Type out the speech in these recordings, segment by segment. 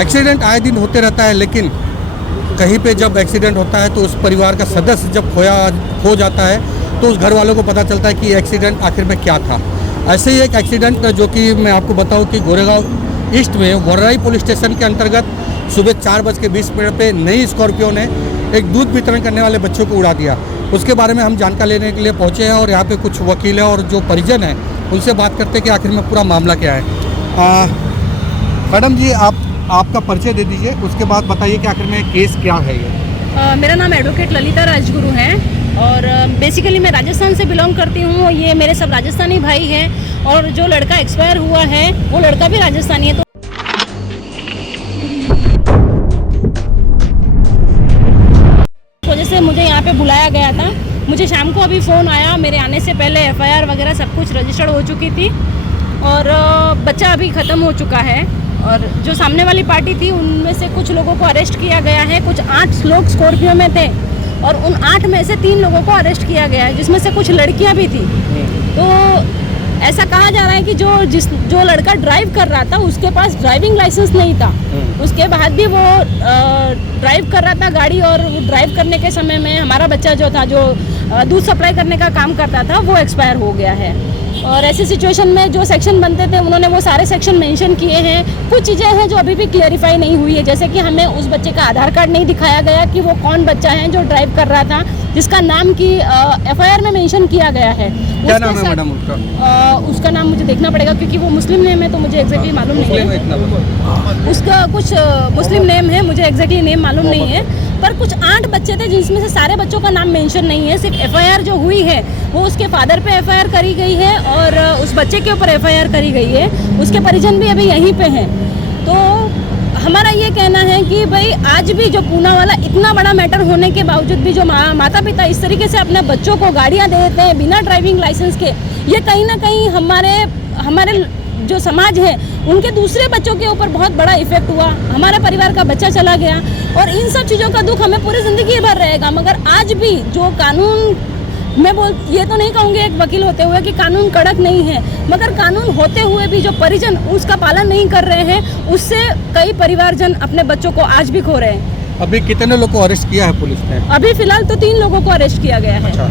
Accident आए दिन होते रहता है, लेकिन कहीं पे जब एक्सीडेंट होता है तो उस परिवार का सदस्य जब खो जाता है तो उस घर वालों को पता चलता है कि एक्सीडेंट आखिर में क्या था। ऐसे ही एक एक्सीडेंट जो कि मैं आपको बताऊं कि गोरेगांव ईस्ट में वरराई पुलिस स्टेशन के अंतर्गत सुबह 4:20 पे नई स्कॉर्पियो ने एक दूध वितरण करने वाले बच्चों को उड़ा दिया। उसके बारे में हम जानकारी लेने के लिए पहुँचे हैं और यहाँ पे कुछ वकील हैं और जो परिजन हैं उनसे बात करते हैं कि आखिर में पूरा मामला क्या है। मैडम जी, आपका परिचय दे दीजिए, उसके बाद बताइए कि आखिर में केस क्या है ये। मेरा नाम एडवोकेट ललिता राजगुरु है और बेसिकली मैं राजस्थान से बिलोंग करती हूँ। ये मेरे सब राजस्थानी भाई हैं और जो लड़का एक्सपायर हुआ है वो लड़का भी राजस्थानी है। तो वजह से मुझे यहाँ पे बुलाया गया था। मुझे शाम को अभी फ़ोन आया, मेरे आने से पहले FIR वगैरह सब कुछ रजिस्टर्ड हो चुकी थी और बच्चा अभी ख़त्म हो चुका है। और जो सामने वाली पार्टी थी उनमें से कुछ लोगों को अरेस्ट किया गया है। कुछ 8 लोग स्कॉर्पियो में थे और उन 8 में से 3 लोगों को अरेस्ट किया गया है, जिसमें से कुछ लड़कियां भी थी। तो ऐसा कहा जा रहा है कि जो लड़का ड्राइव कर रहा था उसके पास ड्राइविंग लाइसेंस नहीं था। उसके बाद भी वो ड्राइव कर रहा था गाड़ी और ड्राइव करने के समय में हमारा बच्चा जो था, जो दूध सप्लाई करने का काम करता था, वो एक्सपायर हो गया है। और ऐसी सिचुएशन में जो सेक्शन बनते थे उन्होंने वो सारे सेक्शन मेंशन किए हैं। कुछ चीज़ें हैं जो अभी भी क्लियरिफाई नहीं हुई है, जैसे कि हमें उस बच्चे का आधार कार्ड नहीं दिखाया गया कि वो कौन बच्चा है जो ड्राइव कर रहा था, जिसका नाम की FIR में मेंशन किया गया है। क्या नाम है मैडम उसका? उसका नाम मुझे देखना पड़ेगा क्योंकि वो मुस्लिम नेम है, तो मुझे एग्जैक्टली मालूम नहीं है। उसका कुछ मुस्लिम नेम है, मुझे एग्जैक्टली नेम मालूम नहीं है। पर कुछ 8 बच्चे थे जिसमें से सारे बच्चों का नाम मेंशन नहीं है। सिर्फ FIR जो हुई है वो उसके फादर पे FIR करी गई है और उस बच्चे के ऊपर FIR करी गई है। उसके परिजन भी अभी यहीं पे हैं। तो हमारा ये कहना है कि भाई आज भी जो पूना वाला इतना बड़ा मैटर होने के बावजूद भी जो माता पिता इस तरीके से अपने बच्चों को गाड़ियाँ दे देते हैं बिना ड्राइविंग लाइसेंस के, ये कहीं ना कहीं हमारे जो समाज है उनके दूसरे बच्चों के ऊपर बहुत बड़ा इफेक्ट हुआ। हमारे परिवार का बच्चा चला गया और इन सब चीज़ों का दुख हमें पूरी ज़िंदगी भर रहेगा। मगर आज भी जो कानून, मैं ये तो नहीं कहूँगी एक वकील होते हुए कि कानून कड़क नहीं है, मगर कानून होते हुए भी जो परिजन उसका पालन नहीं कर रहे हैं, उससे कई परिवारजन अपने बच्चों को आज भी खो रहे हैं। अभी कितने लोग को अरेस्ट किया है पुलिस ने? अभी फिलहाल तो 3 लोगों को अरेस्ट किया गया है। अच्छा,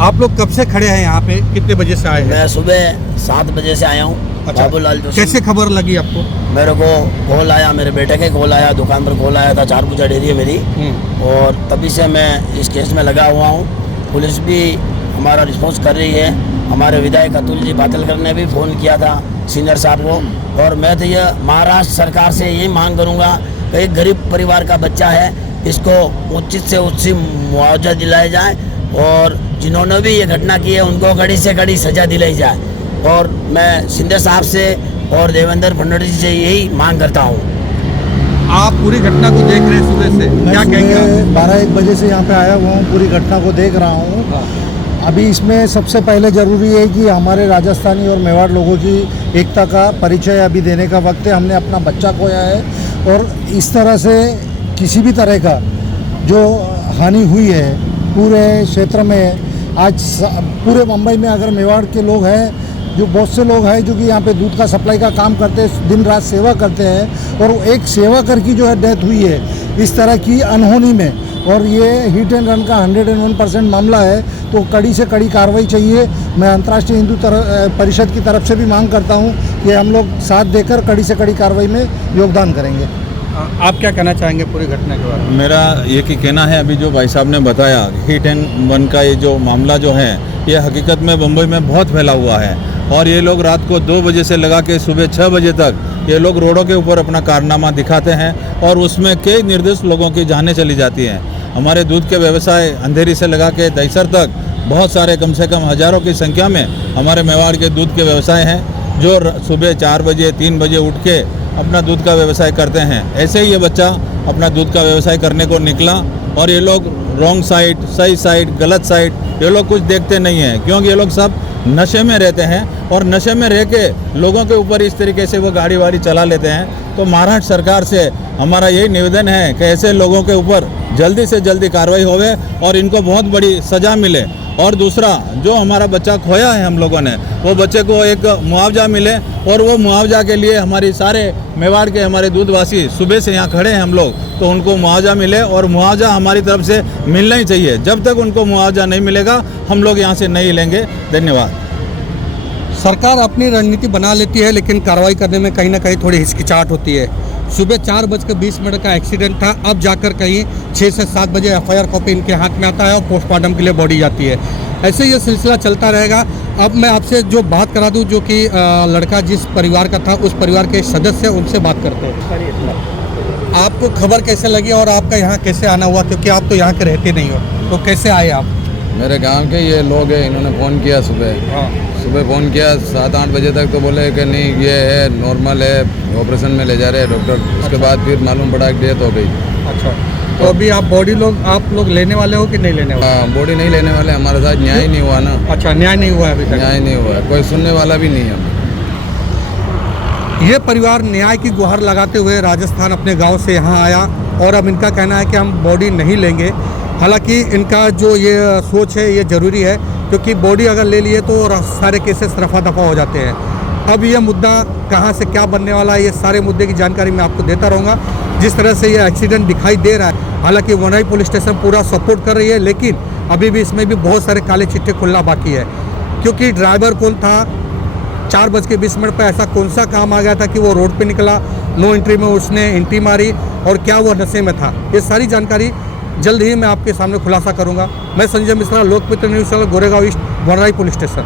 आप लोग कब से खड़े हैं यहाँ पे? कितने बजे से आए हैं? मैं सुबह 7 बजे से आया हूँ। अच्छा, बाबूलाल जोशी। कैसे खबर लगी आपको? मेरे को कॉल आया, मेरे बेटे के कॉल आया, दुकान पर कॉल आया था, 4 पूजा डेयरी है मेरी, और तभी से मैं इस केस में लगा हुआ हूँ। पुलिस भी हमारा रिस्पॉन्स कर रही है। हमारे विधायक अतुल जी पातलकर ने भी फ़ोन किया था सीनियर साहब को। और मैं तो यह महाराष्ट्र सरकार से यही मांग करूँगा कि एक गरीब परिवार का बच्चा है, इसको उचित से उचित मुआवजा दिलाया जाए और जिन्होंने भी ये घटना की है उनको कड़ी से कड़ी सज़ा दिलाई जाए। और मैं शिंदे साहब से और देवेंद्र फडणवीस जी से यही मांग करता हूँ। आप पूरी घटना को देख रहे हैं सुबह से, क्या कहेंगे? 12-1 बजे से यहाँ पे आया हुआ हूँ, पूरी घटना को देख रहा हूँ। अभी इसमें सबसे पहले ज़रूरी है कि हमारे राजस्थानी और मेवाड़ लोगों की एकता का परिचय अभी देने का वक्त है। हमने अपना बच्चा खोया है और इस तरह से किसी भी तरह का जो हानि हुई है पूरे क्षेत्र में, आज पूरे मुंबई में अगर मेवाड़ के लोग हैं, जो बहुत से लोग हैं जो कि यहाँ पे दूध का सप्लाई का काम करते हैं, दिन रात सेवा करते हैं, और एक सेवा कर की जो है डेथ हुई है इस तरह की अनहोनी में, और ये हिट एंड रन का 101% मामला है, तो कड़ी से कड़ी कार्रवाई चाहिए। मैं अंतर्राष्ट्रीय हिंदू परिषद की तरफ से भी मांग करता हूँ कि हम लोग साथ देकर कड़ी से कड़ी कार्रवाई में योगदान करेंगे। आप क्या कहना चाहेंगे पूरी घटना के बारे में? मेरा ये कि कहना है, अभी जो भाई साहब ने बताया हिट एंड रन का ये जो मामला जो है, ये हकीकत में मुंबई में बहुत फैला हुआ है और ये लोग रात को 2 बजे से लगा के सुबह 6 बजे तक ये लोग रोडों के ऊपर अपना कारनामा दिखाते हैं और उसमें कई निर्दोष लोगों की जानें चली जाती हैं। हमारे दूध के व्यवसाय अंधेरी से लगा के दहीसर तक बहुत सारे, कम से कम हज़ारों की संख्या में हमारे मेवाड़ के दूध के व्यवसाय हैं जो सुबह 4 बजे 3 बजे उठ के अपना दूध का व्यवसाय करते हैं। ऐसे ही ये बच्चा अपना दूध का व्यवसाय करने को निकला और ये लोग रॉन्ग साइड, सही साइड, गलत साइड, ये लोग कुछ देखते नहीं हैं क्योंकि ये लोग सब नशे में रहते हैं और नशे में रह के लोगों के ऊपर इस तरीके से वो गाड़ी वाड़ी चला लेते हैं। तो महाराष्ट्र सरकार से हमारा यही निवेदन है कि ऐसे लोगों के ऊपर जल्दी से जल्दी कार्रवाई होवे और इनको बहुत बड़ी सज़ा मिले और दूसरा जो हमारा बच्चा खोया है हम लोगों ने, वो बच्चे को एक मुआवजा मिले, और वो मुआवजा के लिए हमारी सारे मेवाड़ के हमारे दूधवासी सुबह से यहाँ खड़े हैं हम लोग, तो उनको मुआवजा मिले, और मुआवजा हमारी तरफ से मिलना ही चाहिए। जब तक उनको मुआवजा नहीं मिलेगा हम लोग यहाँ से नहीं लेंगे। धन्यवाद। सरकार अपनी रणनीति बना लेती है, लेकिन कार्रवाई करने में कहीं ना कहीं थोड़ी हिचकिचाहट होती है। सुबह 4:20 का एक्सीडेंट था, अब जाकर कहीं 6 से 7 बजे FIR कॉपी इनके हाथ में आता है और पोस्टमार्टम के लिए बॉडी जाती है। ऐसे ये सिलसिला चलता रहेगा। अब मैं आपसे जो बात करा दूं, जो कि लड़का जिस परिवार का था उस परिवार के सदस्य, उनसे बात करते हैं। आपको खबर कैसे लगी और आपका यहाँ कैसे आना हुआ, क्योंकि आप तो यहाँ के रहते नहीं हो, तो कैसे आए आप? मेरे गांव के ये लोग हैं, इन्होंने फ़ोन किया सुबह फ़ोन किया 7-8 बजे तक, तो बोले कि नहीं ये है नॉर्मल है, ऑपरेशन में ले जा रहे हैं डॉक्टर। उसके बाद फिर मालूम पड़ा कि डेथ हो गई। अच्छा, तो अभी आप लोग लेने वाले हो कि नहीं लेने वाले? हाँ, बॉडी नहीं लेने वाले, हमारे साथ न्याय नहीं हुआ ना। अच्छा, न्याय नहीं हुआ है अभी तक? न्याय नहीं हुआ है, कोई सुनने वाला भी नहीं है। ये परिवार न्याय की गुहार लगाते हुए राजस्थान अपने गांव से यहाँ आया, और अब इनका कहना है कि हम बॉडी नहीं लेंगे। हालांकि इनका जो ये सोच है ये ज़रूरी है, क्योंकि बॉडी अगर ले लिए तो सारे केसेस रफा दफा हो जाते हैं। अब ये मुद्दा कहाँ से क्या बनने वाला है, ये सारे मुद्दे की जानकारी मैं आपको देता रहूँगा। जिस तरह से ये एक्सीडेंट दिखाई दे रहा है, हालांकि वनराई पुलिस स्टेशन पूरा सपोर्ट कर रही है, लेकिन अभी भी इसमें भी बहुत सारे काले चिट्टे खुलना बाकी है। क्योंकि ड्राइवर कौन था, 4:20 पर ऐसा कौन सा काम आ गया था कि वो रोड पे निकला, नो एंट्री में उसने एंट्री मारी, और क्या वो नशे में था? ये सारी जानकारी जल्द ही मैं आपके सामने खुलासा करूंगा। मैं संजय मिश्रा, लोकमित्र न्यूज़ चैनल, गोरेगांव ईस्ट, वनराई पुलिस स्टेशन।